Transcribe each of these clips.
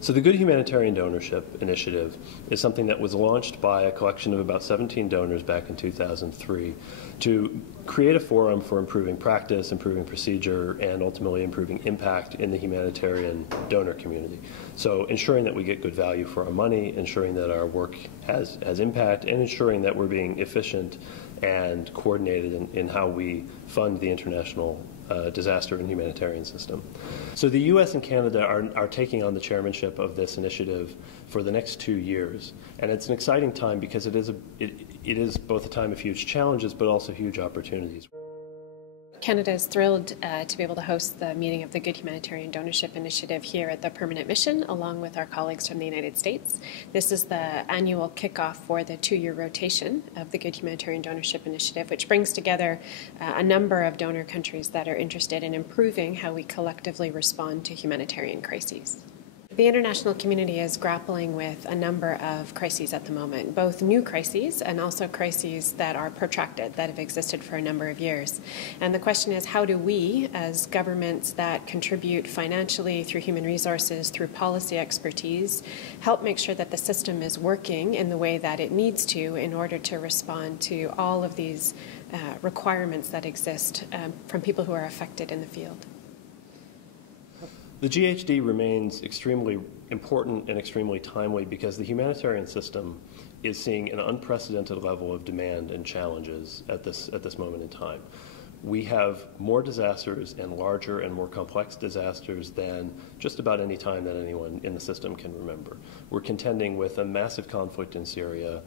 So the Good Humanitarian Donorship initiative is something that was launched by a collection of about 17 donors back in 2003 to create a forum for improving practice, improving procedure, and ultimately improving impact in the humanitarian donor community. So ensuring that we get good value for our money, ensuring that our work has impact, and ensuring that we're being efficient and coordinated in how we fund the international disaster and humanitarian system. So the U.S. and Canada are taking on the chairmanship of this initiative for the next 2 years, and it's an exciting time because it is both a time of huge challenges but also huge opportunities. Canada is thrilled to be able to host the meeting of the Good Humanitarian Donorship Initiative here at the Permanent Mission, along with our colleagues from the United States. This is the annual kickoff for the 2-year rotation of the Good Humanitarian Donorship Initiative, which brings together a number of donor countries that are interested in improving how we collectively respond to humanitarian crises. The international community is grappling with a number of crises at the moment, both new crises and also crises that are protracted, that have existed for a number of years. And the question is, how do we, as governments that contribute financially, through human resources, through policy expertise, help make sure that the system is working in the way that it needs to in order to respond to all of these requirements that exist from people who are affected in the field? The GHD remains extremely important and extremely timely because the humanitarian system is seeing an unprecedented level of demand and challenges at this moment in time. We have more disasters and larger and more complex disasters than just about any time that anyone in the system can remember. We're contending with a massive conflict in Syria,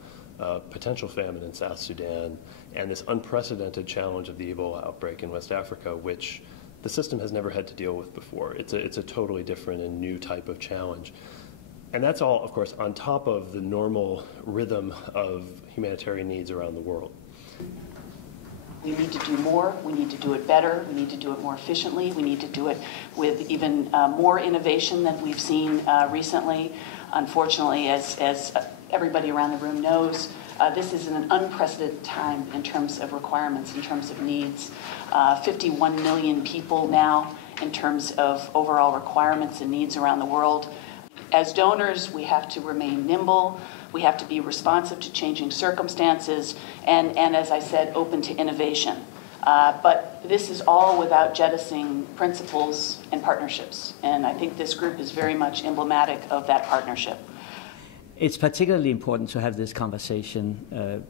potential famine in South Sudan, and this unprecedented challenge of the Ebola outbreak in West Africa, which the system has never had to deal with before. It's a totally different and new type of challenge. And that's all, of course, on top of the normal rhythm of humanitarian needs around the world. We need to do more, we need to do it better, we need to do it more efficiently, we need to do it with even more innovation than we've seen recently. Unfortunately, as everybody around the room knows, this is an unprecedented time in terms of requirements, in terms of needs. 51 million people now in terms of overall requirements and needs around the world. As donors, we have to remain nimble, we have to be responsive to changing circumstances, and as I said, open to innovation. But this is all without jettisoning principles and partnerships, and I think this group is very much emblematic of that partnership. It's particularly important to have this conversation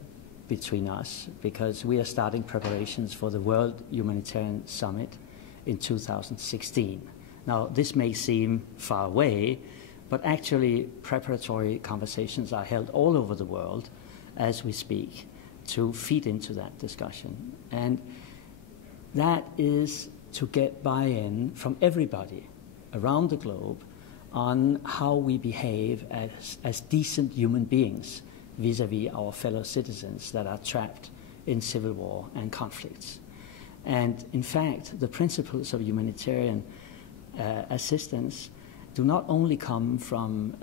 between us because we are starting preparations for the World Humanitarian Summit in 2016. Now, this may seem far away, but actually preparatory conversations are held all over the world as we speak to feed into that discussion. And that is to get buy-in from everybody around the globe on how we behave as decent human beings vis-à-vis our fellow citizens that are trapped in civil war and conflicts. And in fact, the principles of humanitarian assistance do not only come from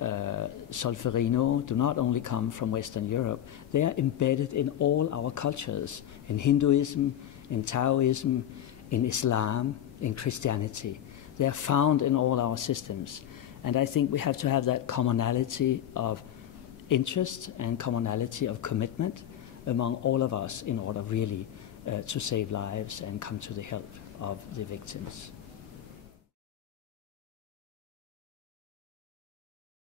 Solferino, do not only come from Western Europe, they are embedded in all our cultures, in Hinduism, in Taoism, in Islam, in Christianity. They are found in all our systems. And I think we have to have that commonality of interest and commonality of commitment among all of us in order really to save lives and come to the help of the victims.